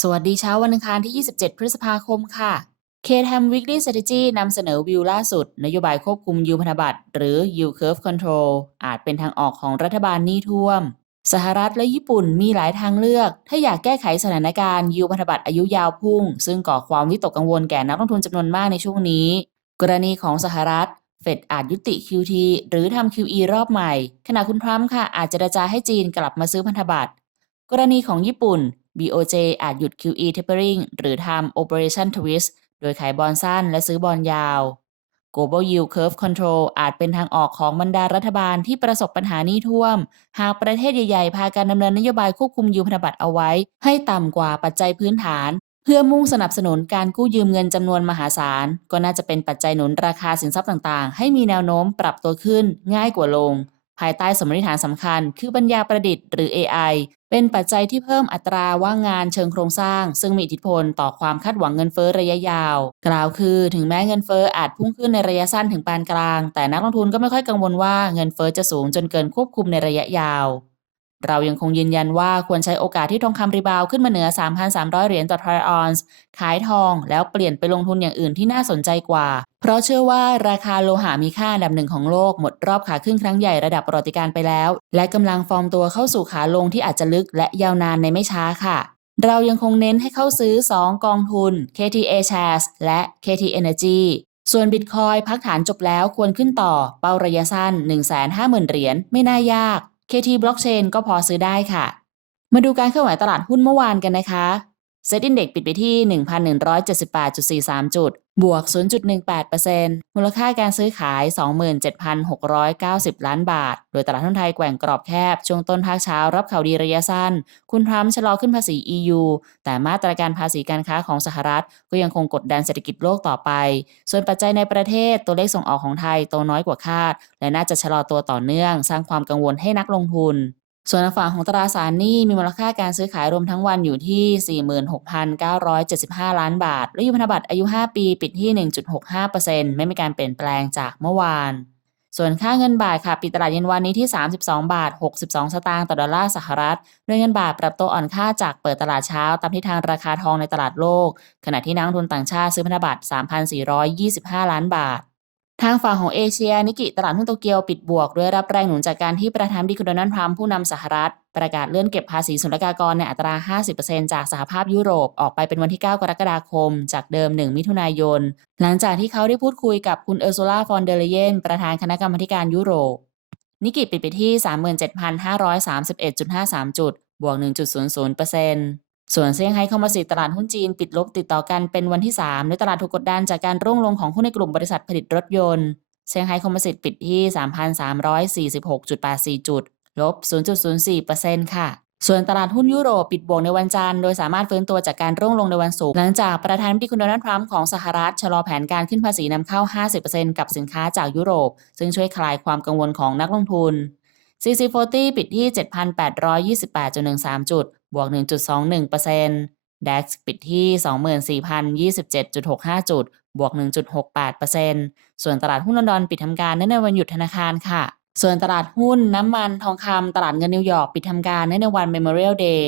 สวัสดีเช้าวันอังคารที่ 27 พฤษภาคมค่ะ KTM Weekly Strategy นำเสนอวิวล่าสุด นโยบายควบคุมยูพันธบัตรหรือ Yield Curve Control อาจเป็นทางออกของรัฐบาลหนี้ท่วม สหรัฐและญี่ปุ่นมีหลายทางเลือก ถ้าอยากแก้ไขสถานการณ์ยูพันธบัตรอายุยาวพุ่ง ซึ่งก่อความวิตกกังวลแก่นักลงทุนจำนวนมากในช่วงนี้ กรณีของสหรัฐเฟดอาจยุติ QT หรือทำ QE รอบใหม่ ขณะคุณทรัมค่ะอาจเจรจาให้จีนกลับมาซื้อพันธบัตรกรณีของญี่ปุ่น BOJ อาจหยุด QE tapering หรือทำ Operation Twist โดยขายบอลสั้นและซื้อบอลยาว Global Yield Curve Control อาจเป็นทางออกของบรรดารัฐบาลที่ประสบปัญหาหนี้ท่วม หากประเทศใหญ่ๆ พาการดำเนินนโยบายควบคุมยูพันธบัตรเอาไว้ ให้ต่ำกว่าปัจจัยพื้นฐาน เพื่อมุ่งสนับสนุนการกู้ยืมเงินจำนวนมหาศาล ก็น่าจะเป็นปัจจัยหนุนราคาสินทรัพย์ต่างๆ ให้มีแนวโน้มปรับตัวขึ้นง่ายกว่าลง ภายใต้สมมติฐานสำคัญ คือปัญญาประดิษฐ์หรือ AI เป็นปัจจัยที่เพิ่มอัตราว่างงานเชิงโครงสร้าง ซึ่งมีอิทธิพลต่อความคาดหวังเงินเฟ้อระยะยาว กล่าวคือถึงแม้เงินเฟ้ออาจพุ่งขึ้นในระยะสั้นถึงปานกลาง แต่นักลงทุนก็ไม่ค่อยกังวลว่าเงินเฟ้อจะสูงจนเกินควบคุมในระยะยาว เรายังคงยืนยันว่าควรใช้โอกาสที่ทองคำรีบาวขึ้นมาเหนือ 3,300 เหรียญต่อทรอยออนซ์ขายทองแล้วเปลี่ยนไปลงทุนอย่างอื่นที่น่าสนใจกว่า เพราะเชื่อว่าราคาโลหะมีค่าอันดับหนึ่งของโลกหมดรอบขาขึ้นครั้งใหญ่ระดับประวัติการไปแล้ว และกำลังฟอร์มตัวเข้าสู่ขาลงที่อาจจะลึกและยาวนานในไม่ช้าค่ะเรายังคงเน้นให้เข้าซื้อ 2 กองทุน KTA Shares และ KT Energy ส่วน Bitcoin พักฐานจบแล้วควรขึ้นต่อ เป้าระยะสั้น 150,000 เหรียญไม่น่ายาก KT Blockchain ก็พอซื้อได้ค่ะ มาดูการเคลื่อนไหวตลาดหุ้นเมื่อวานกันนะคะ เซ็ตอินเด็กปิดไปที่ 1,178.43 จุด บวก 0.18%มูลค่าการซื้อขาย 27,690 ล้านบาท โดยตลาดหุ้นไทยแกว่งกรอบแคบ ช่วงต้นภาคเช้ารับข่าวดีระยะสั้น คุณทรัมป์ชะลอขึ้นภาษี EU แต่มาตรการภาษีการค้าของสหรัฐ ก็ยังคงกดดันเศรษฐกิจโลกต่อไป ส่วนปัจจัยในประเทศตัวเลขส่งออกของไทยโตน้อยกว่าคาด และน่าจะชะลอตัวต่อเนื่อง สร้างความกังวลให้นักลงทุน ส่วนฝั่งของตราสารหนี้มีมูลค่าการซื้อขายรวมทั้งวันอยู่ที่ 46,975 ล้านบาท และยูพันธบัตรอายุ 5 ปีปิดที่ 1.65%ไม่มีการเปลี่ยนแปลงจากเมื่อวาน ส่วนค่าเงินบาทค่ะปิดตลาดเย็นวันนี้ที่ 32 บาท 62 สตางค์ต่อดอลลาร์สหรัฐโดยเงินบาทปรับตัวอ่อนค่าจากเปิดตลาดเช้าตามทิศทางราคาทองในตลาดโลก ขณะที่นักทุนต่างชาติซื้อพันธบัตร3,425 ล้านบาท ทางฝั่งของเอเชีย นิกิตลาดหุ้นโตเกียวปิดบวกด้วยรับแรงหนุนจากการที่ประธานาธิบดีโดนัลด์ทรัมป์ผู้นำสหรัฐ ประกาศเลื่อนเก็บภาษีศุลกากรในอัตรา 50%จากสหภาพยุโรปออกไปเป็นวันที่ 9 กรกฎาคม จากเดิม 1 มิถุนายน หลังจากที่เขาได้พูดคุยกับคุณเออร์ซูลาฟอนเดเลเยน ประธานคณะกรรมการยุโรป นิกิปิดไปที่ 37,531.53 จุด บวก 1.00% ส่วนเซี่ยงไฮ้คอมโพสิตตลาดหุ้นจีนปิดลบติดต่อกันเป็นวันที่3ด้วยตลาดถูกกดดันจากการร่วงลงของหุ้นในกลุ่มบริษัทผลิตรถยนต์ เซี่ยงไฮ้คอมโพสิตปิดที่ 3,346.84 จุด ลบ 0.04%ค่ะ ส่วนตลาดหุ้นยุโรปปิดบวกในวันจันทร์โดยสามารถฟื้นตัวจากการร่วงลงในวันศุกร์หลังจากประธานาธิบดีคุณโดนัลด์ทรัมป์ของสหรัฐชะลอแผนการขึ้นภาษีนำเข้า 50%กับสินค้าจากยุโรป ซึ่งช่วยคลายความกังวลของนักลงทุน CC40 ปิดที่ 7,828.13 จุด บวก 1.21% DAX ปิดที่ 24,027.65 จุด บวก 1.68%ส่วนตลาดหุ้นลอนดอนปิดทำการเนื่องในวันหยุดธนาคารค่ะส่วนตลาดหุ้นน้ำมันทองคำตลาดเงินนิวยอร์กปิดทำการเนื่องในวัน Memorial Day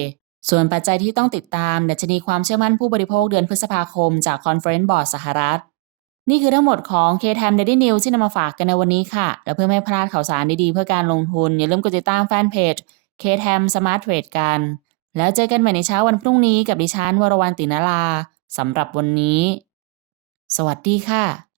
ส่วนปัจจัยที่ต้องติดตามดัชนีความเชื่อมั่นผู้บริโภคเดือนพฤษภาคมจาก Conference Board สหรัฐ นี่คือทั้งหมดของ K-Time Daily News ที่นำมาฝากกันในวันนี้ค่ะ และเพื่อไม่ให้พลาดข่าวสารดีๆ เพื่อการลงทุน อย่าลืมกดติดตามแฟนเพจ K-Time Smart Trade กัน แล้วเจอกันใหม่ในเช้าวันพรุ่งนี้กับดิฉันวรวรรณตินาลาสำหรับวันนี้ สวัสดีค่ะ